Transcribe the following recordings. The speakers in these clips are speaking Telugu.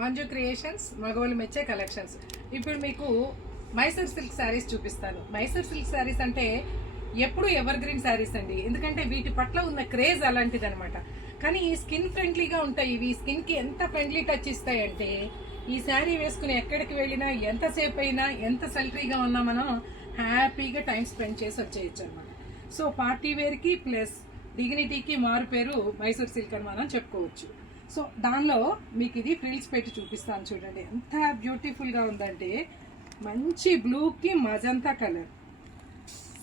మంజు క్రియేషన్స్ మగవాళ్ళు మెచ్చే కలెక్షన్స్. ఇప్పుడు మీకు మైసూర్ సిల్క్ శారీస్ చూపిస్తాను. మైసూర్ సిల్క్ శారీస్ అంటే ఎప్పుడు ఎవర్ గ్రీన్ శారీస్ అండి, ఎందుకంటే వీటి పట్ల ఉన్న క్రేజ్ అలాంటిది అనమాట. కానీ ఈ స్కిన్ ఫ్రెండ్లీగా ఉంటాయి. ఇవి స్కిన్కి ఎంత ఫ్రెండ్లీ టచ్ ఇస్తాయంటే ఈ శారీ వేసుకుని ఎక్కడికి వెళ్ళినా ఎంతసేపు అయినా ఎంత సల్ట్రీగా ఉన్నా మనం హ్యాపీగా టైం స్పెండ్ చేసి వచ్చేయచ్చు అనమాట. సో పార్టీ వేర్కి ప్లస్ డిగ్నిటీకి మారు పేరు మైసూర్ సిల్క్ అని మనం చెప్పుకోవచ్చు. సో దానిలో మీకు ఇది ఫ్రిల్స్ పెట్టి చూపిస్తాను చూడండి, ఎంత బ్యూటిఫుల్గా ఉందంటే మంచి బ్లూకి మజంతా కలర్,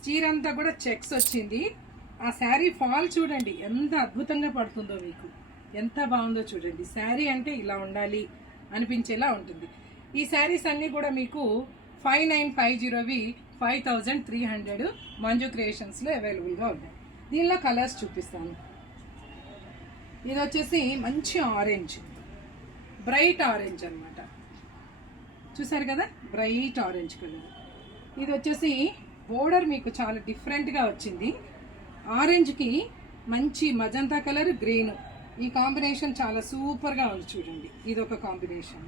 చీర అంతా కూడా చెక్స్ వచ్చింది. ఆ శారీ ఫాల్ చూడండి ఎంత అద్భుతంగా పడుతుందో, మీకు ఎంత బాగుందో చూడండి. శారీ అంటే ఇలా ఉండాలి అనిపించేలా ఉంటుంది. ఈ శారీస్ అన్నీ కూడా మీకు 5950వి 5300 మంజు క్రియేషన్స్లో అవైలబుల్గా ఉన్నాయి. దీనిలో కలర్స్ చూపిస్తాను. ఇది వచ్చేసి మంచి ఆరెంజ్, బ్రైట్ ఆరెంజ్ అనమాట, చూసారు కదా, బ్రైట్ ఆరెంజ్ కలర్. ఇది వచ్చేసి బోర్డర్ మీకు చాలా డిఫరెంట్గా వచ్చింది. ఆరెంజ్కి మంచి మజంతా కలర్, గ్రీన్, ఈ కాంబినేషన్ చాలా సూపర్గా ఉంది చూడండి. ఇది ఒక కాంబినేషన్.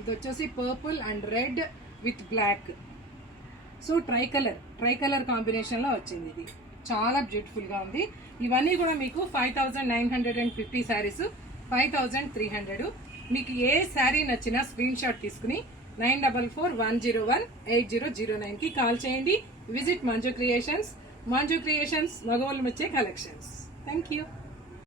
ఇది వచ్చేసి purple and red with black. So tricolour కాంబినేషన్లో వచ్చింది. ఇది చాలా బ్యూటిఫుల్గా ఉంది. ఇవన్నీ కూడా మీకు 5950 శారీస్ 5300. మీకు ఏ శారీ నచ్చినా స్క్రీన్ షాట్ తీసుకుని 9441018009కి కాల్ చేయండి. విజిట్ మంజు క్రియేషన్స్ మగవాళ్ళు మెచ్చే కలెక్షన్స్. Thank you.